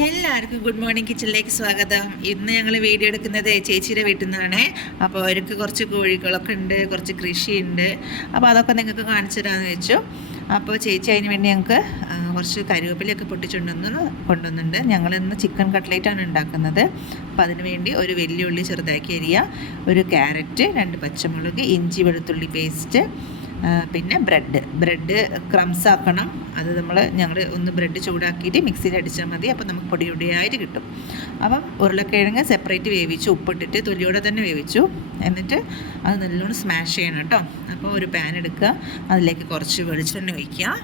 എല്ലാവർക്കും good morning കിച്ചണിലേക്ക് സ്വാഗതം. ഇന്ന് ഞങ്ങൾ വീഡിയോ എടുക്കുന്നത് ചേച്ചിയുടെ വീട്ടിൽ നിന്നാണ്. അപ്പോൾ അവർക്ക് കുറച്ച് കോഴികളൊക്കെ ഉണ്ട്, കുറച്ച് കൃഷിയുണ്ട്. അപ്പോൾ അതൊക്കെ നിങ്ങൾക്ക് കാണിച്ചു തരാമെന്ന് വെച്ചു. അപ്പോൾ ചേച്ചി അതിന് വേണ്ടി ഞങ്ങൾക്ക് കുറച്ച് കറിവേപ്പിലയൊക്കെ കൊണ്ടുവന്നുണ്ട്. ഞങ്ങളിന്ന് ചിക്കൻ കട്ട്ലേറ്റാണ് ഉണ്ടാക്കുന്നത്. അപ്പോൾ അതിന് വേണ്ടി ഒരു വലിയ ഉള്ളി ചെറുതാക്കി അരിയുക, ഒരു ക്യാരറ്റ്, 2 പച്ചമുളക്, ഇഞ്ചി വെളുത്തുള്ളി പേസ്റ്റ്, പിന്നെ ബ്രെഡ് ക്രംസ് ആക്കണം. അത് ഞങ്ങൾ ഒന്ന് ബ്രെഡ് ചൂടാക്കിയിട്ട് മിക്സിയിൽ അടിച്ചാൽ മതി. അപ്പോൾ നമുക്ക് പൊടിയായിട്ട് കിട്ടും. അപ്പം ഉരുളക്കിഴങ്ങ് സെപ്പറേറ്റ് വേവിച്ചു, ഉപ്പിട്ടിട്ട് തൊലിയോടെ തന്നെ വേവിച്ചു. എന്നിട്ട് അത് നല്ലോണം സ്മാഷ് ചെയ്യണം കേട്ടോ. അപ്പോൾ ഒരു പാൻ എടുക്കുക, അതിലേക്ക് കുറച്ച് വെളിച്ചെണ്ണ ഒഴിക്കുക.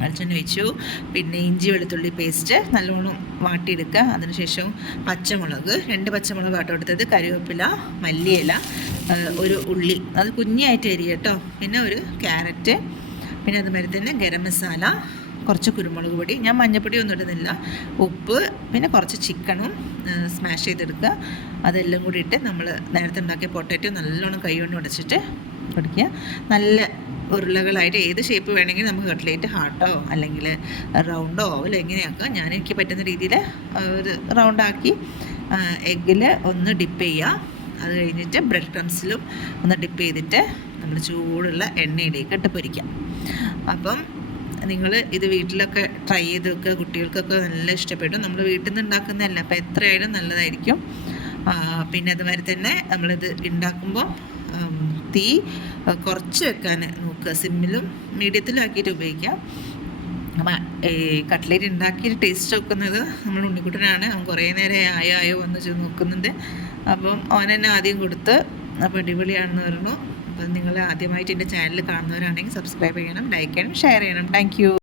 വെളിച്ചെണ്ണ ഒഴിച്ചു. പിന്നെ ഇഞ്ചി വെളുത്തുള്ളി പേസ്റ്റ് നല്ലോണം വാട്ടിയെടുക്കുക. അതിനുശേഷം പച്ചമുളക്, 2 പച്ചമുളക് വാട്ടെടുത്തത്, കറിവേപ്പില, മല്ലിയില, ഒരു ഉള്ളി അത് കുഞ്ഞായിട്ട് അരിയുക കേട്ടോ. പിന്നെ ഒരു ക്യാരറ്റ്, പിന്നെ അതുമാതിരി തന്നെ ഗരം മസാല, കുറച്ച് കുരുമുളക് പൊടി, ഞാൻ മഞ്ഞൾപ്പൊടി ഒന്നും ഇടുന്നില്ല, ഉപ്പ്, പിന്നെ കുറച്ച് ചിക്കനും സ്മാഷ് ചെയ്തെടുക്കുക. അതെല്ലാം കൂടി ഇട്ട് നമ്മൾ നേരത്തെ ഉണ്ടാക്കിയ പൊട്ടാറ്റോ നല്ലോണം കൈ കൊണ്ട് ഉടച്ചിട്ട് പൊടിക്കുക. നല്ല ഉരുളകളായിട്ട് ഏത് ഷേപ്പ് വേണമെങ്കിൽ നമുക്ക് കട്ട്ലേറ്റ് ഹാർട്ടോ അല്ലെങ്കിൽ റൗണ്ടോ അല്ലെങ്കിൽ എങ്ങനെയാക്കാം. എനിക്ക് പറ്റുന്ന രീതിയിൽ ഒരു റൗണ്ടാക്കി എഗ്ഗിൽ ഒന്ന് ഡിപ്പ് ചെയ്യുക. അത് കഴിഞ്ഞിട്ട് ബ്രെഡ് ക്രംസിലും ഒന്ന് ഡിപ്പ് ചെയ്തിട്ട് നമ്മൾ ചൂടുള്ള എണ്ണയിലേക്ക് ഇട്ട് പൊരിക്കാം. അപ്പം നിങ്ങൾ ഇത് വീട്ടിലൊക്കെ ട്രൈ ചെയ്ത് വെക്കുക. കുട്ടികൾക്കൊക്കെ നല്ല ഇഷ്ടപ്പെടും. നമ്മൾ വീട്ടിൽ നിന്ന് ഉണ്ടാക്കുന്നതല്ല, അപ്പോൾ എത്രയായാലും നല്ലതായിരിക്കും. പിന്നെ അതുമാതിരി തന്നെ നമ്മളിത് ഉണ്ടാക്കുമ്പോൾ തീ കുറച്ച് വെക്കാൻ നോക്കുക. സിമ്മിലും മീഡിയത്തിലും ആക്കിയിട്ട് ഉപയോഗിക്കാം. അപ്പം കട്ട്ലേറ്റ് ഉണ്ടാക്കിയിട്ട് ടേസ്റ്റ് നോക്കുന്നത് നമ്മൾ ഉണ്ണിക്കുട്ടനാണ്. അവൻ കുറേ നേരം ആയോ വന്ന് നോക്കുന്നുണ്ട്. അപ്പം അവൻ തന്നെ ആദ്യം കൊടുത്ത്, അപ്പോൾ അടിപൊളിയാണെന്ന് പറഞ്ഞു. അപ്പം നിങ്ങൾ ആദ്യമായിട്ട് എൻ്റെ ചാനൽ കാണുന്നവരാണെങ്കിൽ സബ്സ്ക്രൈബ് ചെയ്യണം, ലൈക്ക് ചെയ്യണം, ഷെയർ ചെയ്യണം. താങ്ക്